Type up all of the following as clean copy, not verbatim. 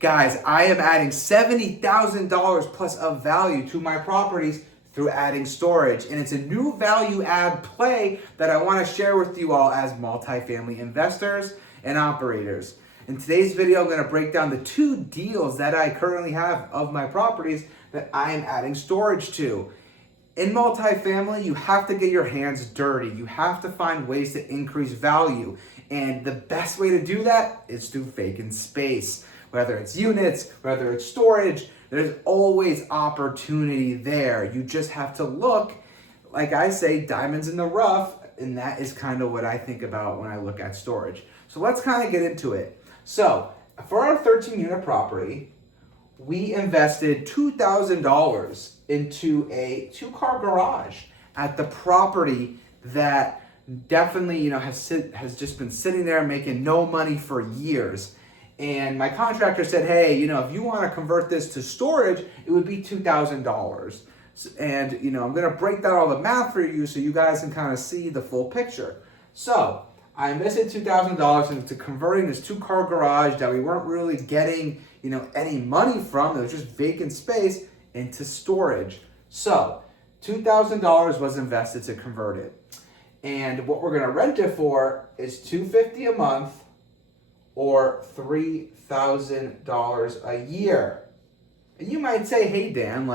Guys, I am adding $70,000 plus of value to my properties through adding storage. And it's a new value add play that I want to share with you all as multifamily investors and operators. In today's video, I'm going to break down the 2 deals that I currently have of my properties that I am adding storage to. In multifamily, you have to get your hands dirty. You have to find ways to increase value. And the best way to do that is through vacant space. Whether it's units, whether it's storage, there's always opportunity there. You just have to look, like I say, diamonds in the rough, and that is kind of what I think about when I look at storage. So let's kind of get into it. So for our 13-unit property, we invested $2,000 into a 2-car garage at the property that definitely, has just been sitting there making no money for years. And my contractor said, hey, if you want to convert this to storage, it would be $2,000. And, I'm going to break down all the math for you so you guys can kind of see the full picture. So I invested $2,000 into converting this 2-car garage that we weren't really getting, any money from. It was just vacant space into storage. So $2,000 was invested to convert it. And what we're going to rent it for is $250 a month or $3,000 a year. And you might say, hey, Dan,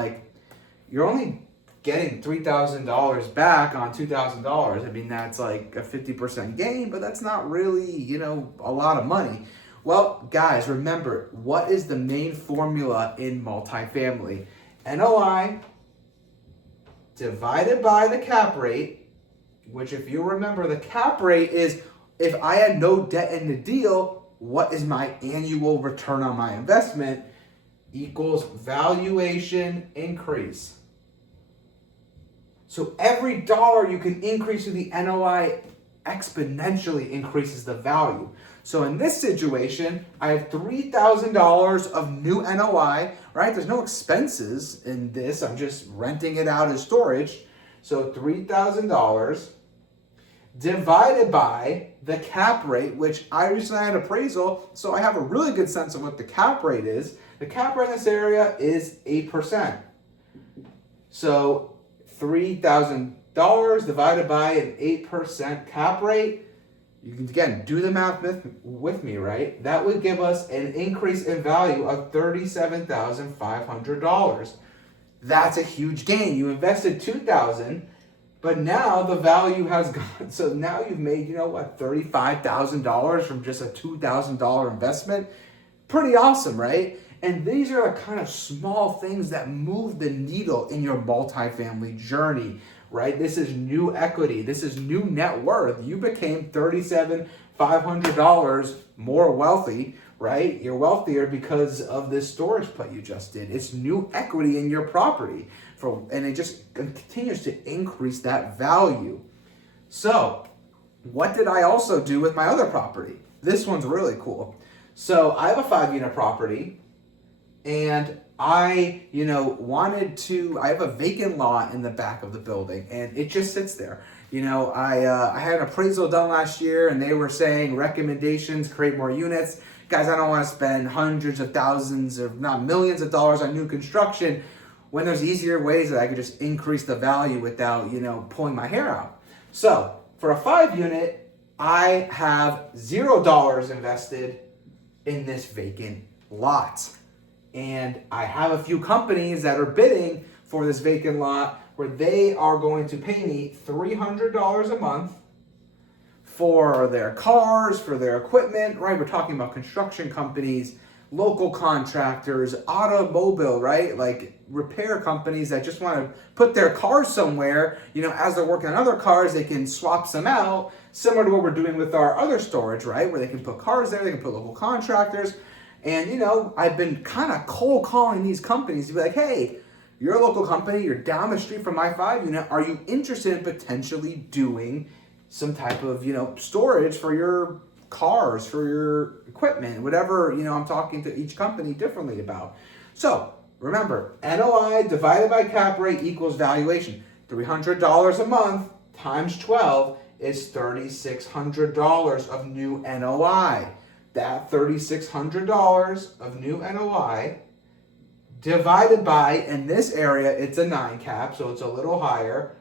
you're only getting $3,000 back on $2,000. I mean, that's like a 50% gain, but that's not really, a lot of money. Well, guys, remember, what is the main formula in multifamily? NOI divided by the cap rate, which if you remember, the cap rate is if I had no debt in the deal, what is my annual return on my investment equals valuation increase. So every dollar you can increase to the NOI exponentially increases the value. So in this situation, I have $3,000 of new NOI, right? There's no expenses in this. I'm just renting it out as storage. So $3,000 divided by the cap rate, which I recently had appraisal, so I have a really good sense of what the cap rate is. The cap rate in this area is 8%. So $3,000 divided by an 8% cap rate, you can, again, do the math with me, right? That would give us an increase in value of $37,500. That's a huge gain. You invested $2,000, but now the value has gone. So now you've made, $35,000 from just a $2,000 investment. Pretty awesome, right? And these are the kind of small things that move the needle in your multifamily journey, right? This is new equity. This is new net worth. You became $37,500 more wealthy, right? You're wealthier because of this storage play you just did. It's new equity in your property, and it just continues to increase that value. So what did I also do with my other property? This one's really cool. So I have a 5-unit property, and I have a vacant lot in the back of the building, and it just sits there. I had an appraisal done last year, and they were saying recommendations, create more units. Guys, I don't want to spend hundreds of thousands, if not millions of dollars on new construction when there's easier ways that I could just increase the value without, pulling my hair out. So for a 5-unit, I have $0 invested in this vacant lot. And I have a few companies that are bidding for this vacant lot where they are going to pay me $300 a month for their cars, for their equipment, right? We're talking about construction companies, local contractors, automobile, right? Like repair companies that just want to put their cars somewhere, as they're working on other cars, they can swap some out, similar to what we're doing with our other storage, right? Where they can put cars there, they can put local contractors. And, I've been kind of cold calling these companies to be like, hey, you're a local company, you're down the street from my 5-unit. Are you interested in potentially doing some type of, storage for your cars, for your equipment, whatever, I'm talking to each company differently about. So remember, NOI divided by cap rate equals valuation. $300 a month times 12 is $3,600 of new NOI. that $3,600 of new NOI divided by, in this area, it's a 9 cap, so it's a little higher,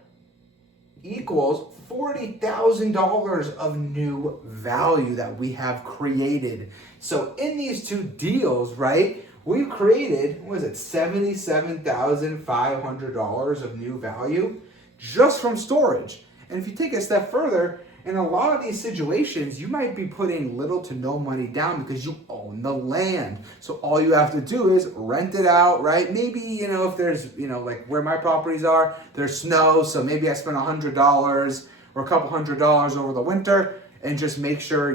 equals $40,000 of new value that we have created. So in these two deals, right, we've created, what is it, $77,500 of new value just from storage. And if you take a step further, in a lot of these situations, you might be putting little to no money down because you own the land. So all you have to do is rent it out, right? Maybe, if there's, like where my properties are, there's snow. So maybe I spend $100 or a couple $100 over the winter and just make sure,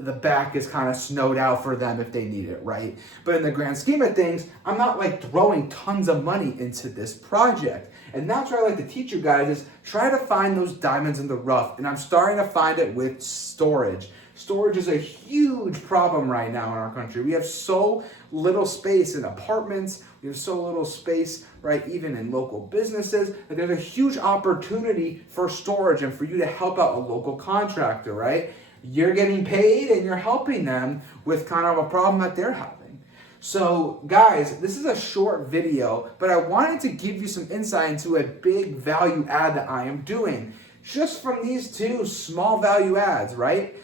the back is kind of snowed out for them if they need it, right? But in the grand scheme of things, I'm not like throwing tons of money into this project. And that's what I like to teach you guys is try to find those diamonds in the rough. And I'm starting to find it with storage. Storage is a huge problem right now in our country. We have so little space in apartments. We have so little space, right, even in local businesses. That there's a huge opportunity for storage and for you to help out a local contractor, right? You're getting paid and you're helping them with kind of a problem that they're having. So guys, this is a short video, but I wanted to give you some insight into a big value add that I am doing. Just from these two small value adds, right?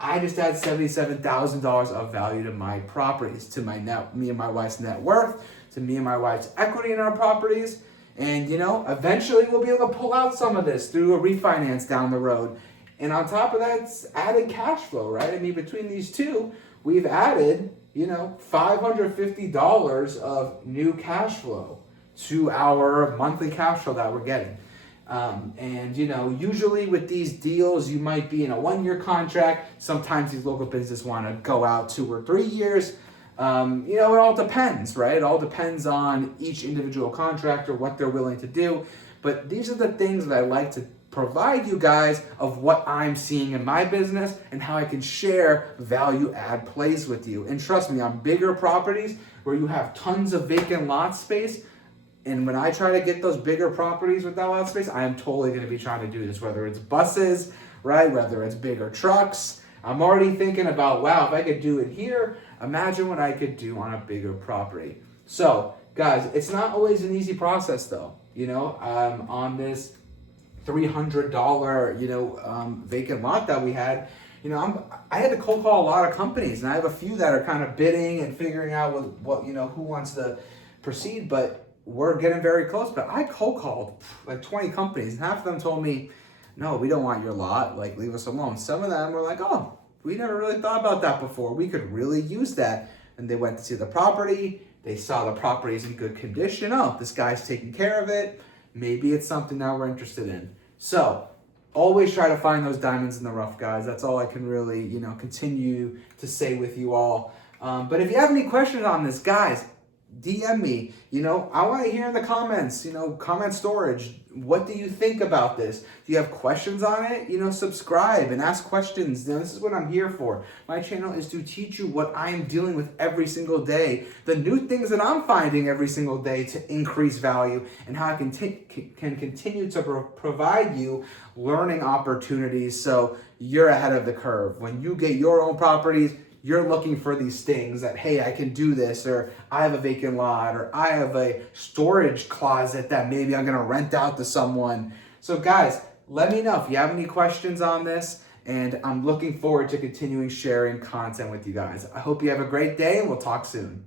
I just add $77,000 of value to my properties, to me and my wife's net worth, to me and my wife's equity in our properties. And eventually we'll be able to pull out some of this through a refinance down the road. And on top of that, it's added cash flow, right? I mean, between these two, we've added, $550 of new cash flow to our monthly cash flow that we're getting. Usually with these deals, you might be in a 1-year contract. Sometimes these local businesses want to go out 2 or 3 years. It all depends, right? It all depends on each individual contractor, what they're willing to do. But these are the things that I like to provide you guys of what I'm seeing in my business and how I can share value add plays with you. And trust me, on bigger properties where you have tons of vacant lot space, and when I try to get those bigger properties with that lot space, I am totally going to be trying to do this, whether it's buses, right? Whether it's bigger trucks. I'm already thinking about, wow, if I could do it here, imagine what I could do on a bigger property. So guys, it's not always an easy process though. On this $300, vacant lot that we had, I had to cold call a lot of companies, and I have a few that are kind of bidding and figuring out what who wants to proceed, but we're getting very close. But I cold called like 20 companies, and half of them told me, no, we don't want your lot, like leave us alone. Some of them were like, oh, we never really thought about that before. We could really use that. And they went to see the property. They saw the property's in good condition. Oh, this guy's taking care of it. Maybe it's something that we're interested in. So always try to find those diamonds in the rough, guys. That's all I can really, continue to say with you all. But if you have any questions on this, guys, DM me. I want to hear in the comments, comment storage. What do you think about this? Do you have questions on it? Subscribe and ask questions. This is what I'm here for. My channel is to teach you what I am dealing with every single day, the new things that I'm finding every single day to increase value, and how I can continue to provide you learning opportunities so you're ahead of the curve. When you get your own properties, you're looking for these things that, hey, I can do this, or I have a vacant lot, or I have a storage closet that maybe I'm gonna rent out to someone. So guys, let me know if you have any questions on this, and I'm looking forward to continuing sharing content with you guys. I hope you have a great day, and we'll talk soon.